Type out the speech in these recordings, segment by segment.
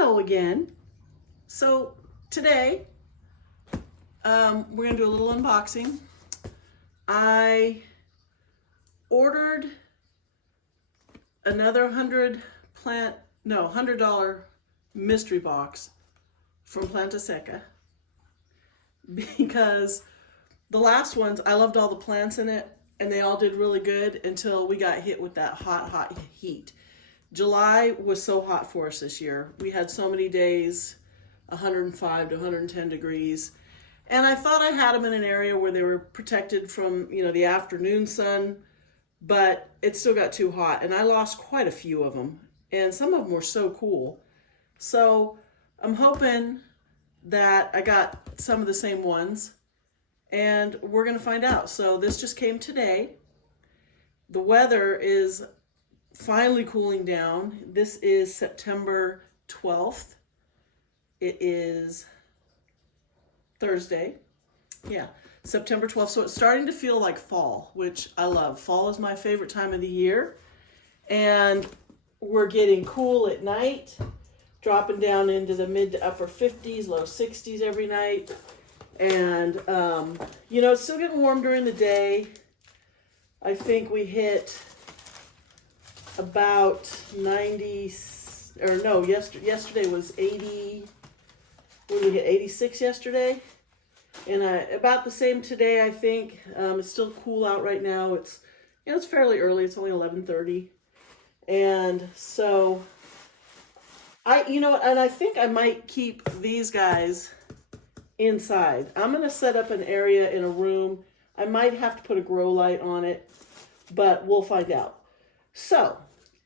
Hello again. So today we're gonna do a little unboxing. I ordered another $100 mystery box from Plantaseca because the last ones, I loved all the plants in it and they all did really good until we got hit with that hot heat. July was so hot for us this year. We had so many days, 105 to 110 degrees. And I thought I had them in an area where they were protected from, the afternoon sun, but it still got too hot. And I lost quite a few of them. And some of them were so cool. So I'm hoping that I got some of the same ones. And we're going to find out. So this just came today. The weather is finally cooling down. This is September 12th. It is Thursday. Yeah, September 12th. So it's starting to feel like fall, which I love. Fall is my favorite time of the year. And we're getting cool at night, dropping down into the mid to upper 50s, low 60s every night. And, it's still getting warm during the day. I think we hit about 90, yesterday was 80, what did we get, 86 yesterday? And about the same today, I think. It's still cool out right now. It's fairly early. It's only 11:30. And so, and I think I might keep these guys inside. I'm going to set up an area in a room. I might have to put a grow light on it, but we'll find out. So,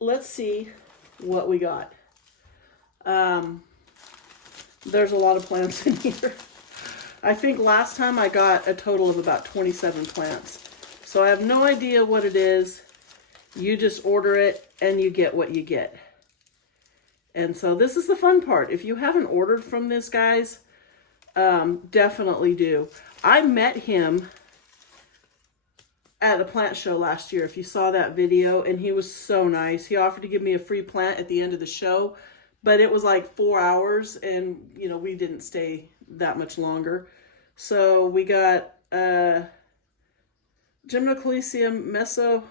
let's see what we got. There's a lot of plants in here. I think last time I got a total of about 27 plants. So I have no idea what it is. You just order it and you get what you get. And so this is the fun part. If you haven't ordered from this, guys, definitely do. I met him at a plant show last year, if you saw that video, and he was so nice. He offered to give me a free plant at the end of the show, but it was like 4 hours, and we didn't stay that much longer. So we got Gymnocalycium meso.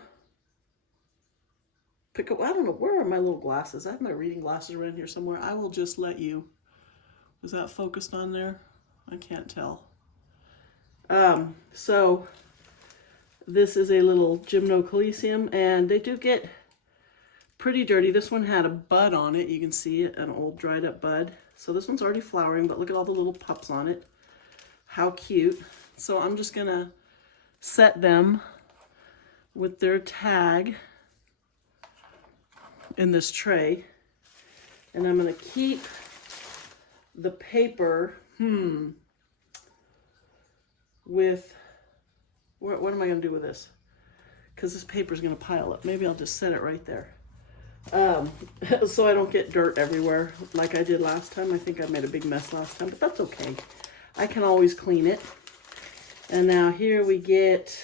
I don't know, where are my little glasses? I have my reading glasses around here somewhere. I will just let you. Was that focused on there? I can't tell. So this is a little Gymnocalycium, and they do get pretty dirty. This one had a bud on it. You can see it, an old dried up bud. So this one's already flowering, but look at all the little pups on it. How cute. So I'm just gonna set them with their tag in this tray. And I'm gonna keep the paper, with, what am I gonna do with this? Because this paper is gonna pile up. Maybe I'll just set it right there. So I don't get dirt everywhere like I did last time. I think I made a big mess last time, but that's okay. I can always clean it. And now here we get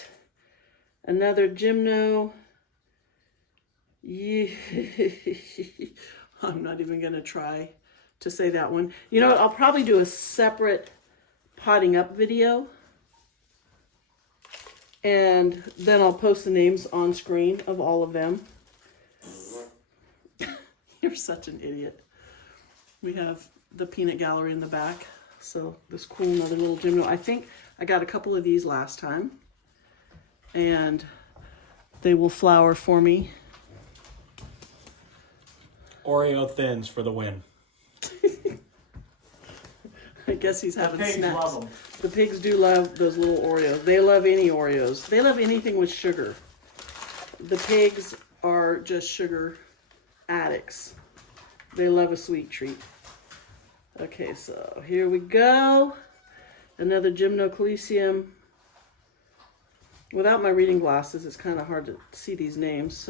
another Gymno. I'm not even gonna try to say that one. You know what? I'll probably do a separate potting up video. And then I'll post the names on screen of all of them. You're such an idiot. We have the peanut gallery in the back. So this cool another little Gymno. I think I got a couple of these last time. And they will flower for me. Oreo Thins for the win. I guess he's having snacks. The pigs love them. The pigs do love those little Oreos. They love any Oreos. They love anything with sugar. The pigs are just sugar addicts. They love a sweet treat. Okay, so here we go. Another Gymnocalycium. Without my reading glasses, it's kind of hard to see these names,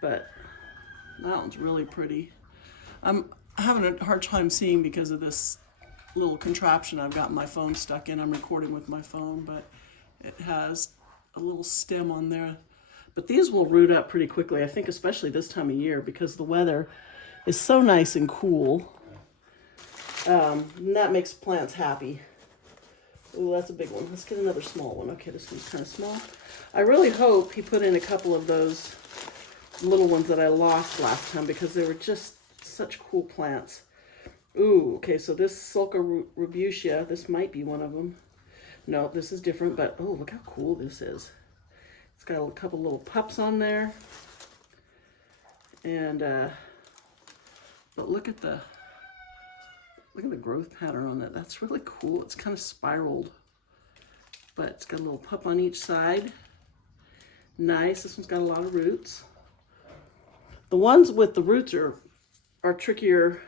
but that one's really pretty. I'm having a hard time seeing because of this little contraption I've got my phone stuck in. I'm recording with my phone, but it has a little stem on there. But these will root up pretty quickly, I think, especially this time of year because the weather is so nice and cool. And that makes plants happy. Ooh, that's a big one. Let's get another small one. Okay, this one's kind of small. I really hope he put in a couple of those little ones that I lost last time because they were just such cool plants. Ooh, okay, so this Sulca rubutia, this might be one of them. No, this is different, but oh, look how cool this is. It's got a couple little pups on there. And, but look at the growth pattern on that. That's really cool. It's kind of spiraled, but it's got a little pup on each side. Nice. This one's got a lot of roots. The ones with the roots are trickier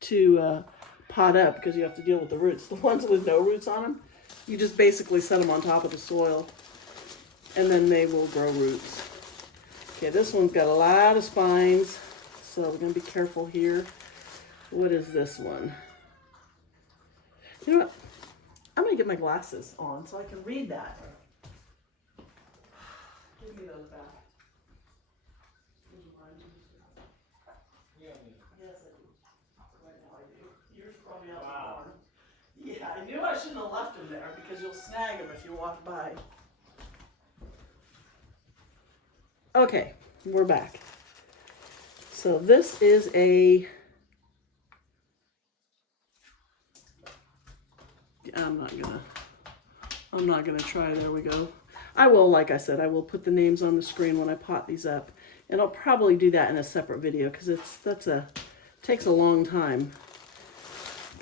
to pot up because you have to deal with the roots. The ones with no roots on them, you just basically set them on top of the soil and then they will grow roots. Okay, this one's got a lot of spines, so we're going to be careful here. What is this one? You know what? I'm going to get my glasses on so I can read that. Give me those back. Yes, I do. Right now I do. Yours probably out the barn. Yeah, I knew I shouldn't have left them there because you'll snag them if you walk by. Okay, we're back. So this is a... I'm not gonna try. There we go. I will, like I said, I will put the names on the screen when I pot these up, and I'll probably do that in a separate video because it takes a long time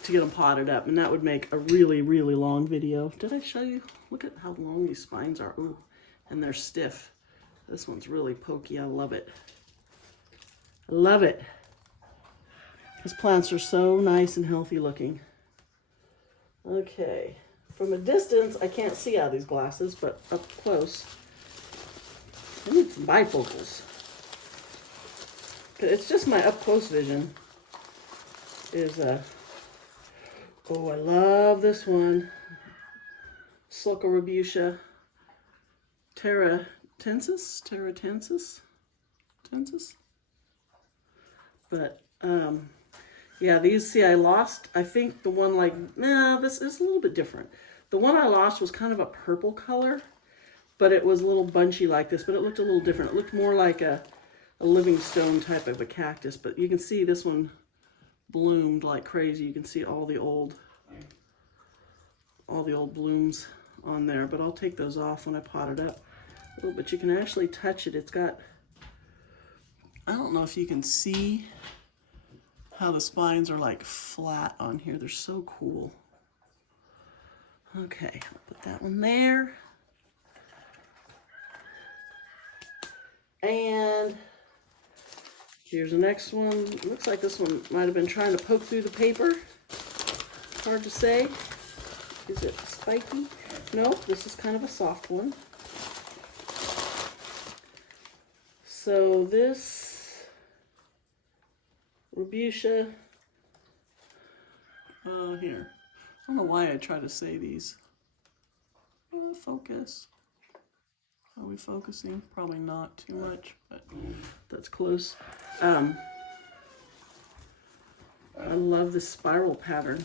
to get them potted up, and that would make a really, really long video. Did I show you? Look at how long these spines are. Ooh, and they're stiff. This one's really pokey. I love it. I love it. These plants are so nice and healthy looking. Okay, from a distance, I can't see out of these glasses, but up close, I need some bifocals. It's just my up close vision is, oh, I love this one. Sulca rubutia terratensis. But, yeah, these, see, I lost, I think the one this is a little bit different. The one I lost was kind of a purple color, but it was a little bunchy like this, but it looked a little different. It looked more like a Livingstone type of a cactus, but you can see this one bloomed like crazy. You can see all the old blooms on there, but I'll take those off when I pot it up. Oh, but you can actually touch it. It's got, I don't know if you can see how the spines are like flat on here. They're so cool. Okay, I'll put that one there. And here's the next one. Looks like this one might have been trying to poke through the paper. Hard to say. Is it spiky? No, this is kind of a soft one. So this rubutia, here. I don't know why I try to say these. Focus. Are we focusing? Probably not too much, but that's close. I love this spiral pattern.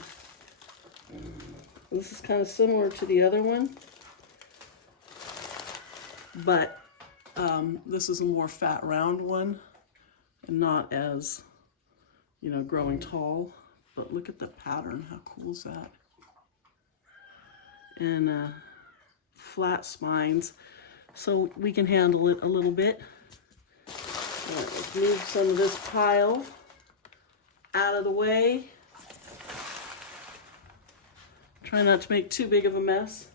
This is kind of similar to the other one, but this is a more fat round one and not as, you know, growing tall. But look at the pattern. How cool is that? And flat spines, so we can handle it a little bit. All right, let's move some of this pile out of the way. Try not to make too big of a mess.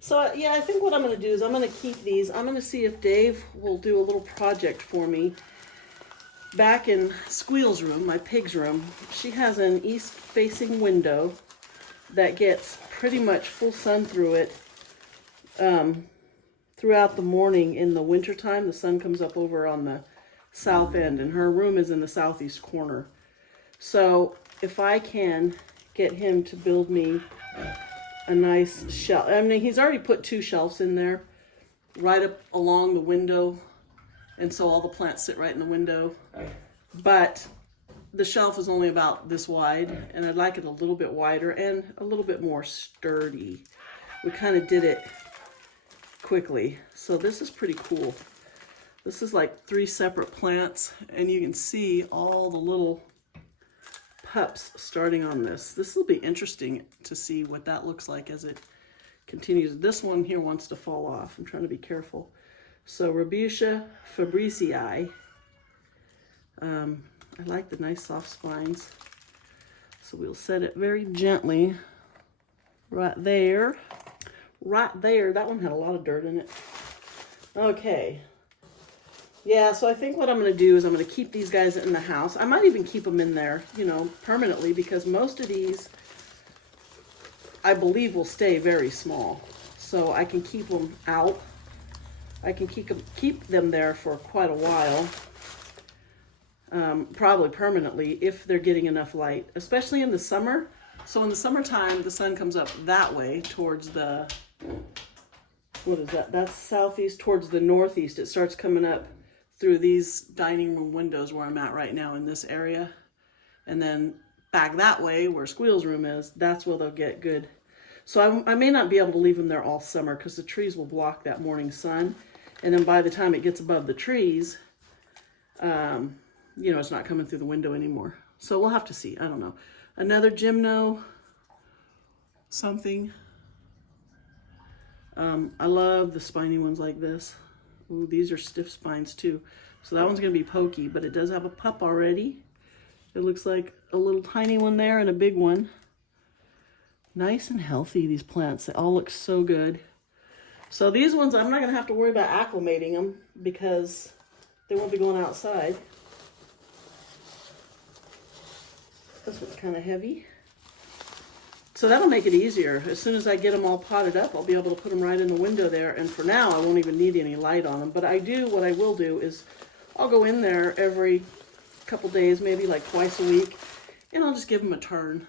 So yeah, I think what I'm going to do is I'm going to keep these. I'm going to see if Dave will do a little project for me. Back in Squeal's room, my pig's room, she has an east-facing window that gets pretty much full sun through it throughout the morning. In the wintertime, the sun comes up over on the south end, and her room is in the southeast corner. So if I can get him to build me a nice shelf. I mean, he's already put 2 shelves in there right up along the window, and so all the plants sit right in the window. but the shelf is only about this wide, and I'd like it a little bit wider and a little bit more sturdy. We kind of did it quickly, so this is pretty cool. This is like 3 separate plants, and you can see all the little pups starting on this. This will be interesting to see what that looks like as it continues. This one here wants to fall off. I'm trying to be careful. So Rubicia fabricii. I like the nice soft spines. So we'll set it very gently right there. Right there. That one had a lot of dirt in it. Okay. Yeah, so I think what I'm going to do is I'm going to keep these guys in the house. I might even keep them in there, you know, permanently, because most of these, I believe, will stay very small. So I can keep them out. I can keep them there for quite a while. Probably permanently if they're getting enough light, especially in the summer. So in the summertime, the sun comes up that way towards the, what is that? That's southeast towards the northeast. It starts coming up through these dining room windows where I'm at right now in this area. And then back that way where Squeal's room is, that's where they'll get good. So I may not be able to leave them there all summer because the trees will block that morning sun. And then by the time it gets above the trees, you know, it's not coming through the window anymore. So we'll have to see. I don't know. Another gymno something. I love the spiny ones like this. Ooh, these are stiff spines too. So that one's going to be pokey, but it does have a pup already. It looks like a little tiny one there and a big one. Nice and healthy, these plants. They all look so good. So these ones, I'm not going to have to worry about acclimating them because they won't be going outside. This one's kind of heavy. So that'll make it easier. As soon as I get them all potted up, I'll be able to put them right in the window there. And for now, I won't even need any light on them. But what I will do is I'll go in there every couple days, maybe like twice a week, and I'll just give them a turn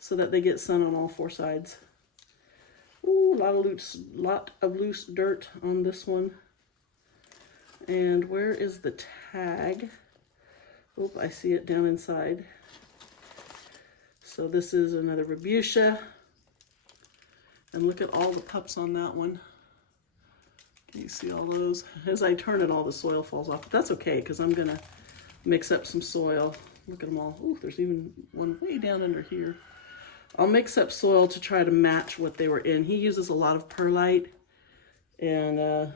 so that they get sun on all 4 sides. Ooh, lot of loose dirt on this one. And where is the tag? Oh, I see it down inside. So this is another Rubicia. And look at all the pups on that one. Can you see all those? As I turn it, all the soil falls off. But that's okay, because I'm going to mix up some soil. Look at them all. Ooh, there's even one way down under here. I'll mix up soil to try to match what they were in. He uses a lot of perlite. And,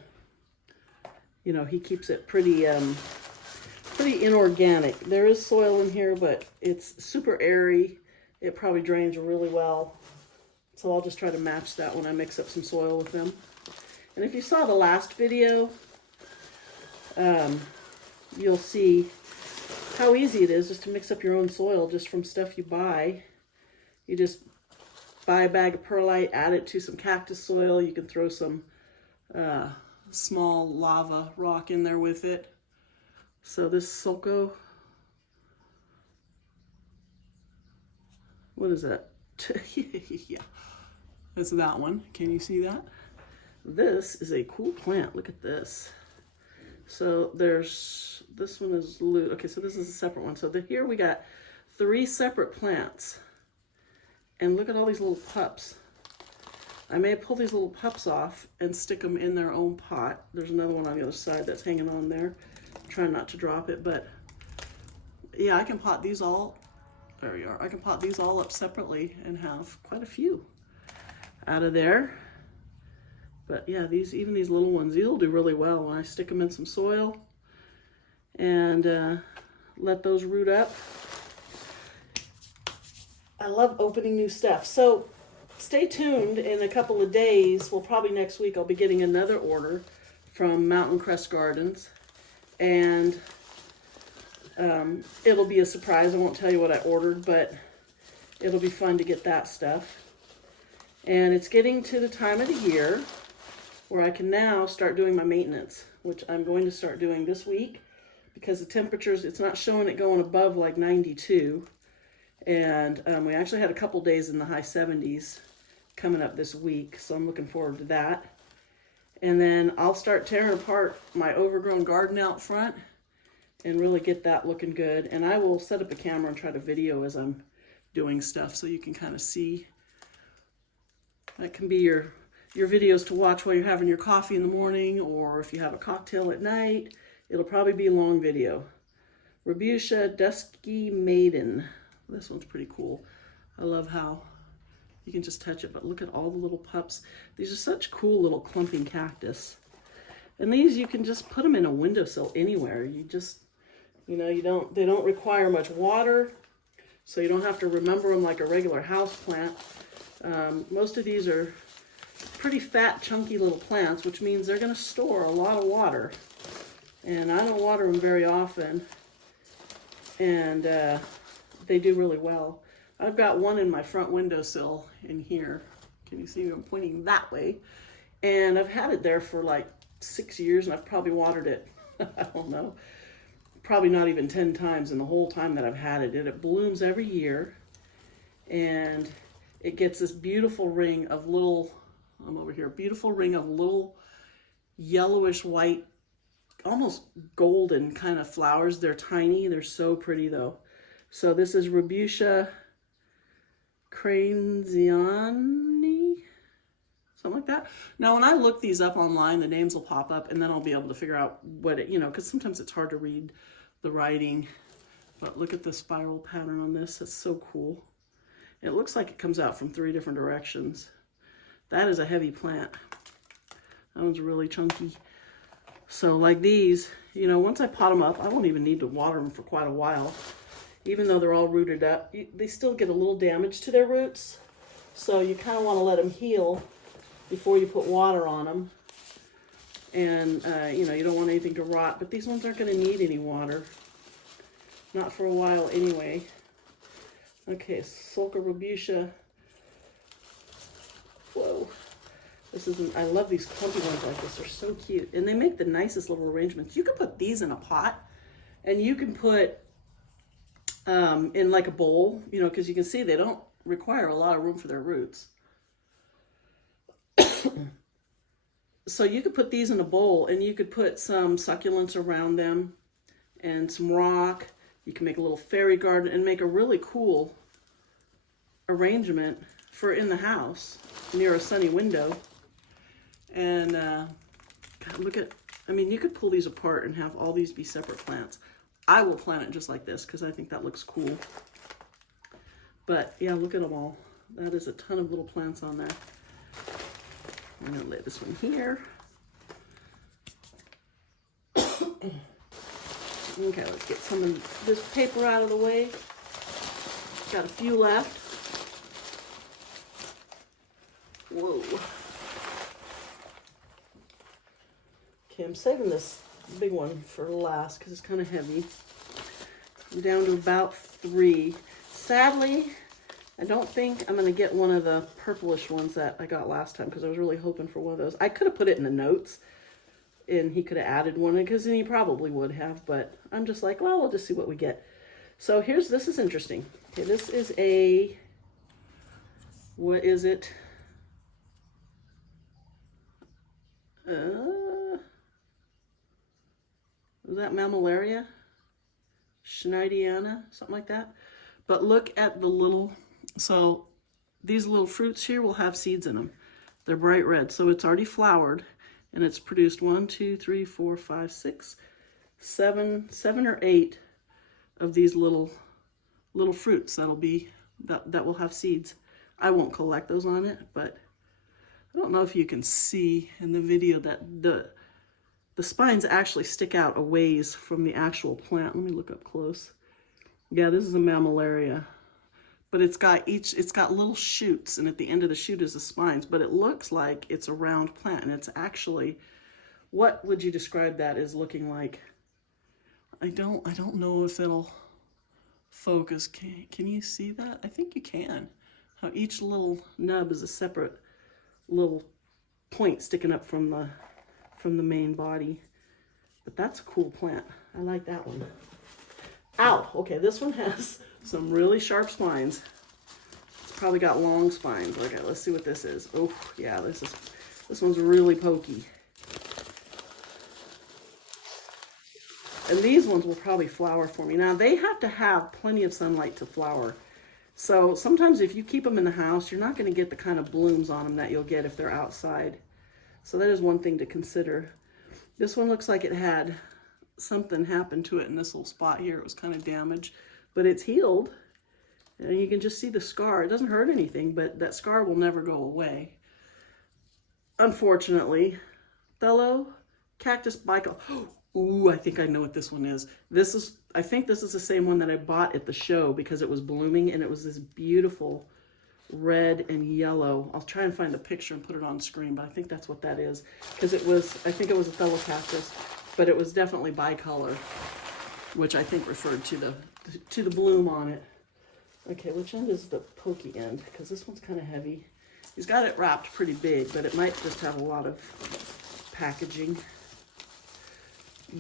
you know, he keeps it pretty inorganic. There is soil in here, but it's super airy. It probably drains really well. So I'll just try to match that when I mix up some soil with them. And if you saw the last video, you'll see how easy it is just to mix up your own soil just from stuff you buy. You just buy a bag of perlite, add it to some cactus soil. You can throw some small lava rock in there with it. So this Sulco, what is that? Yeah, that's that one. Can you see that? This is a cool plant. Look at this. So this one is loose. Okay, so this is a separate one. So here we got 3 separate plants. And look at all these little pups. I may pull these little pups off and stick them in their own pot. There's another one on the other side that's hanging on there. I'm trying not to drop it, but yeah, I can pot these all. There we are. I can pot these all up separately and have quite a few out of there. But yeah, even these little ones, these will do really well when I stick them in some soil and let those root up. I love opening new stuff. So stay tuned. In a couple of days, well, probably next week, I'll be getting another order from Mountain Crest Gardens. And it'll be a surprise. I won't tell you what I ordered, but it'll be fun to get that stuff. And it's getting to the time of the year where I can now start doing my maintenance, which I'm going to start doing this week because the temperatures, it's not showing it going above like 92. And we actually had a couple days in the high 70s coming up this week, so I'm looking forward to that. And then I'll start tearing apart my overgrown garden out front and really get that looking good. And I will set up a camera and try to video as I'm doing stuff so you can kind of see. That can be your videos to watch while you're having your coffee in the morning, or if you have a cocktail at night. It'll probably be a long video. Rubusia Dusky Maiden. This one's pretty cool. I love how you can just touch it, but look at all the little pups. These are such cool little clumping cactus. And these, you can just put them in a windowsill anywhere. You just, you know, they don't require much water, so you don't have to remember them like a regular house plant. Most of these are pretty fat, chunky little plants, which means they're going to store a lot of water. And I don't water them very often, and they do really well. I've got one in my front windowsill in here. Can you see me? I'm pointing that way. And I've had it there for like 6 years, and I've probably watered it, I don't know, probably not even 10 times in the whole time that I've had it. And it blooms every year, and it gets this beautiful ring of little, I'm over here, beautiful ring of little yellowish white, almost golden kind of flowers. They're tiny. They're so pretty though. So this is Rubusia craneziani, something like that. Now, when I look these up online, the names will pop up, and then I'll be able to figure out what it, you know, because sometimes it's hard to read the writing. But look at the spiral pattern on this. It's so cool. It looks like it comes out from 3 different directions. That is a heavy plant. That one's really chunky. So like these, you know, once I pot them up, I won't even need to water them for quite a while. Even though they're all rooted up, they still get a little damage to their roots. So you kind of want to let them heal before you put water on them. And, you know, you don't want anything to rot. But these ones aren't going to need any water. Not for a while anyway. Okay, Sulca Rubusia. Whoa. This isn't, I love these clumpy ones like this. They're so cute. And they make the nicest little arrangements. You can put these in a pot. And you can put in like a bowl, you know, because you can see they don't require a lot of room for their roots. So you could put these in a bowl, and you could put some succulents around them and some rock. You can make a little fairy garden and make a really cool arrangement for in the house near a sunny window. And God, look at, I mean, you could pull these apart and have all these be separate plants. I will plant it just like this because I think that looks cool. But yeah, look at them all. That is a ton of little plants on there. I'm gonna lay this one here. Okay, let's get some of this paper out of the way. Got a few left. Whoa. Okay, I'm saving this big one for last because it's kind of heavy. I'm down to about 3. Sadly, I don't think I'm going to get one of the purplish ones that I got last time because I was really hoping for one of those. I could have put it in the notes and he could have added one because he probably would have, but I'm just like, well, we'll just see what we get. So this is interesting. Okay, this is a, what is it? Is that Mammillaria? Schneidiana, something like that. But look at the little, so these little fruits here will have seeds in them. They're bright red, so it's already flowered, and it's produced 1, 2, 3, 4, 5, 6, 7 or 8 of these little fruits that will have seeds. I won't collect those on it, but I don't know if you can see in the video that the spines actually stick out a ways from the actual plant. Let me look up close. Yeah, this is a Mammillaria, but it's got little shoots, and at the end of the shoot is the spines, but it looks like it's a round plant, and it's actually, what would you describe that as looking like? I don't know if it'll focus. Can you see that? I think you can. How each little nub is a separate little point sticking up from the main body. But that's a cool plant. I like that one. Ow! Okay, this one has some really sharp spines. It's probably got long spines. Okay, let's see what this is. Oh, yeah, this one's really pokey. And these ones will probably flower for me. Now, they have to have plenty of sunlight to flower. So sometimes if you keep them in the house, you're not going to get the kind of blooms on them that you'll get if they're outside. So that is one thing to consider. This one looks like it had something happen to it in this little spot here. It was kind of damaged, but it's healed. And you can just see the scar. It doesn't hurt anything, but that scar will never go away. Unfortunately, Thello Cactus Bicolor. Ooh, I think I know what this one is. I think this is the same one that I bought at the show because it was blooming and it was this beautiful red and yellow. I'll try and find the picture and put it on screen, but I think that's what that is. Because I think it was a Thello Cactus, but it was definitely bicolor, which I think referred to the bloom on it. Okay, which end is the pokey end? Because this one's kind of heavy. He's got it wrapped pretty big, but it might just have a lot of packaging.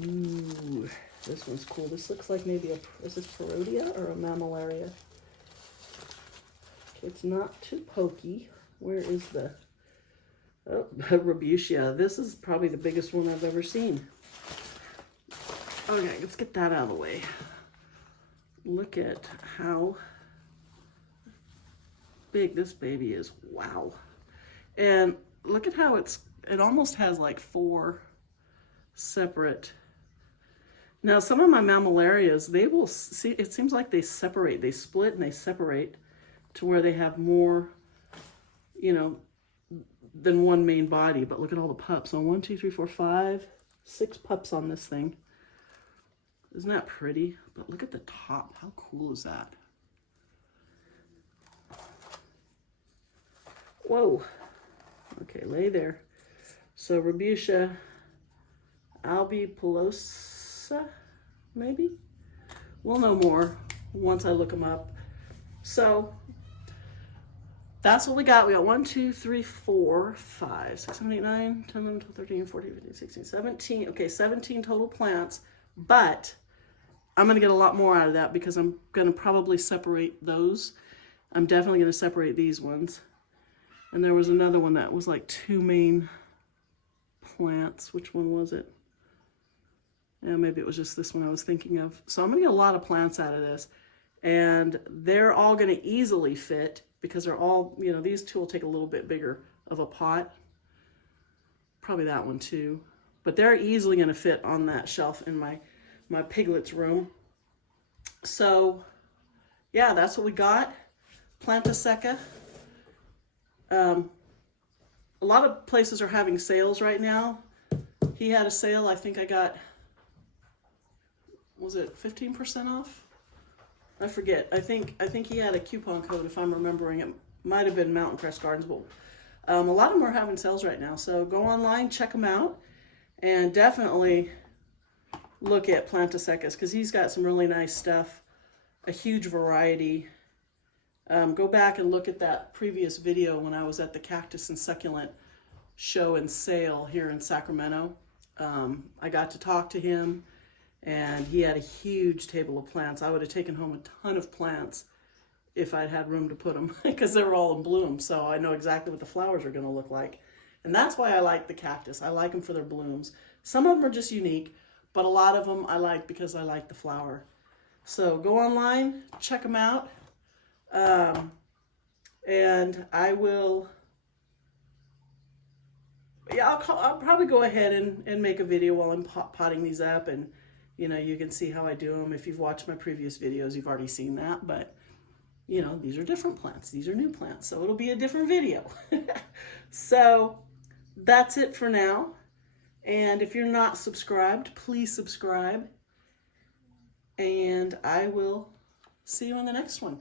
Ooh, this one's cool. This looks like maybe is this Parodia or a Mammillaria? Okay, it's not too pokey. Where is the, oh, Rabutia. This is probably the biggest one I've ever seen. Okay, let's get that out of the way. Look at how big this baby is. Wow. And look at how it almost has like 4 separate. Now some of my Mammillarias, they will see, it seems like they separate, they split and they separate to where they have more, you know, than one main body. But look at all the pups. So 1, 2, 3, 4, 5, 6 pups on this thing. Isn't that pretty? But look at the top. How cool is that? Whoa. Okay, lay there. So Rabutia albipilosa, maybe? We'll know more once I look them up. So that's what we got. We got 1, 2, 3, 4, 5, 6, 7, 8, 9, 10, 11, 12, 13, 14, 15, 16, 17. Okay, 17 total plants. But I'm going to get a lot more out of that because I'm going to probably separate those. I'm definitely going to separate these ones. And there was another one that was like 2 main plants. Which one was it? Yeah, maybe it was just this one I was thinking of. So I'm going to get a lot of plants out of this. And they're all going to easily fit because they're all, you know, these 2 will take a little bit bigger of a pot. Probably that one too. But they're easily going to fit on that shelf in my piglet's room. So yeah, that's what we got. Plantaseca. A lot of places are having sales right now. He had a sale. I think I got, was it 15% off? I forget. I think he had a coupon code, if I'm remembering. It might have been Mountain Crest Gardens, but a lot of them are having sales right now. So go online, check them out, and definitely look at Plantasecas because he's got some really nice stuff, a huge variety. Go back and look at that previous video when I was at the Cactus and Succulent show and sale here in Sacramento. I got to talk to him and he had a huge table of plants. I would have taken home a ton of plants if I'd had room to put them because they were all in bloom. So I know exactly what the flowers are going to look like. And that's why I like the cactus. I like them for their blooms. Some of them are just unique, but a lot of them I like because I like the flower. So go online, check them out. And I will, yeah, I'll probably go ahead and make a video while I'm potting these up, and you know, you can see how I do them. If you've watched my previous videos, you've already seen that, but you know, these are different plants. These are new plants, so it'll be a different video. So that's it for now. And if you're not subscribed, please subscribe, and I will see you on the next one.